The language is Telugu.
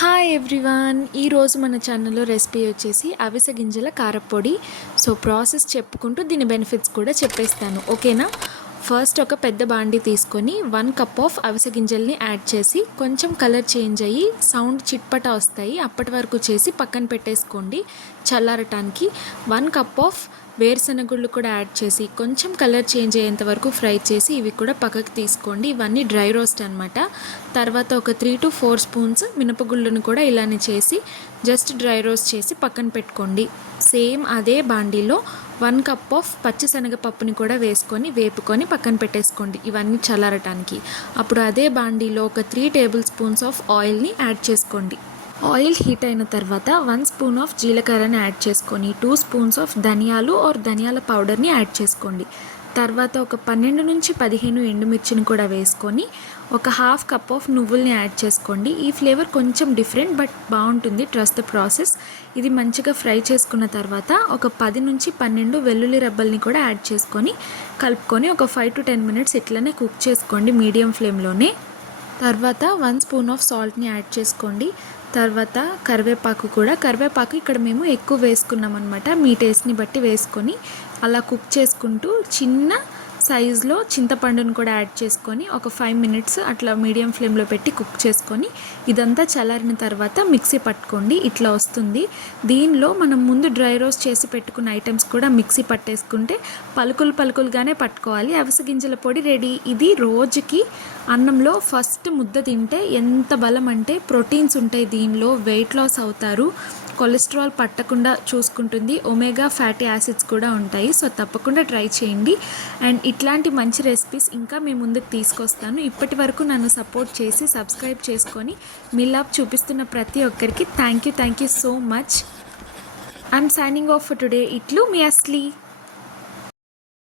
హాయ్ ఎవ్రీవన్ ఈరోజు మన ఛానల్లో రెసిపీ వచ్చేసి అవిసె గింజల కారపొడి. సో ప్రాసెస్ చెప్పుకుంటూ దీని బెనిఫిట్స్ కూడా చెప్పేస్తాను. ఓకేనా ఫస్ట్ ఒక పెద్ద బాండి తీసుకొని వన్ కప్ ఆఫ్ అవిసె గింజల్ని యాడ్ చేసి కొంచెం కలర్ చేంజ్ అయ్యి సౌండ్ చిట్పట వస్తాయి. అప్పటి వరకు చేసి పక్కన పెట్టేసుకోండి చల్లారటానికి. వన్ కప్ ఆఫ్ వేరుశనగుళ్ళు కూడా యాడ్ చేసి కొంచెం కలర్ చేంజ్ అయ్యేంత వరకు ఫ్రై చేసి ఇవి కూడా పక్కకు తీసుకోండి. ఇవన్నీ డ్రై రోస్ట్ అనమాట తర్వాత ఒక త్రీ టు ఫోర్ స్పూన్స్ మినపగుళ్ళను కూడా ఇలానే చేసి జస్ట్ డ్రై రోస్ట్ చేసి పక్కన పెట్టుకోండి. సేమ్ అదే బాండీలో వన్ కప్ ఆఫ్ పచ్చిశనగపప్పుని కూడా వేసుకొని వేపుకొని పక్కన పెట్టేసుకోండి ఇవన్నీ చల్లారటానికి. అప్పుడు అదే బాండీలో ఒక త్రీ టేబుల్ స్పూన్స్ ఆఫ్ ఆయిల్ని యాడ్ చేసుకోండి. ఆయిల్ హీట్ అయిన తర్వాత వన్ స్పూన్ ఆఫ్ జీలకర్రని యాడ్ చేసుకొని టూ స్పూన్స్ ఆఫ్ ధనియాలు ఆర్ ధనియాల పౌడర్ని యాడ్ చేసుకోండి. తర్వాత ఒక పన్నెండు నుంచి పదిహేను ఎండుమిర్చిని కూడా వేసుకొని ఒక హాఫ్ కప్ ఆఫ్ నువ్వుల్ని యాడ్ చేసుకోండి. ఈ ఫ్లేవర్ కొంచెం డిఫరెంట్ బట్ బాగుంటుంది ట్రస్ట్ ద ప్రాసెస్. ఇది మంచిగా ఫ్రై చేసుకున్న తర్వాత ఒక పది నుంచి పన్నెండు వెల్లుల్లి రబ్బల్ని కూడా యాడ్ చేసుకొని కలుపుకొని ఒక ఫైవ్ టు టెన్ మినిట్స్ ఇట్లనే కుక్ చేసుకోండి మీడియం ఫ్లేమ్లోనే. తర్వాత వన్ స్పూన్ ఆఫ్ సాల్ట్ని యాడ్ చేసుకోండి. తర్వాత కరివేపాకు కూడా. కరివేపాకు ఇక్కడ మేము ఎక్కువ వేసుకున్నాం అనమాట మీ టేస్ట్ని బట్టి వేసుకొని అలా కుక్ చేసుకుంటూ చిన్న సైజులో చింతపండును కూడా యాడ్ చేసుకొని ఒక ఫైవ్ మినిట్స్ అట్లా మీడియం ఫ్లేమ్లో పెట్టి కుక్ చేసుకొని ఇదంతా చల్లారిన తర్వాత మిక్సీ పట్టుకోండి. ఇట్లా వస్తుంది. దీనిలో మనం ముందు డ్రై రోస్ట్ చేసి పెట్టుకున్న ఐటమ్స్ కూడా మిక్సీ పట్టేసుకుంటే పలుకులు పలుకులుగానే పట్టుకోవాలి. అవిసె గింజల పొడి రెడీ ఇది రోజుకి అన్నంలో ఫస్ట్ ముద్ద తింటే ఎంత బలం అంటే ప్రోటీన్స్ ఉంటాయి దీనిలో వెయిట్ లాస్ అవుతారు. కొలెస్ట్రాల్ పట్టకుండా చూసుకుంటుంది. ఒమేగా ఫ్యాటీ యాసిడ్స్ కూడా ఉంటాయి. సో తప్పకుండా ట్రై చేయండి. అండ్ ఇట్లాంటి మంచి రెసిపీస్ ఇంకా మీ ముందుకు తీసుకొస్తాను. ఇప్పటి వరకు నన్ను సపోర్ట్ చేసి సబ్స్క్రైబ్ చేసుకొని మీ లవ్ చూపిస్తున్న ప్రతి ఒక్కరికి thank you thank you so much. I'm signing off for today. ఇట్లు మీ అస్లీ.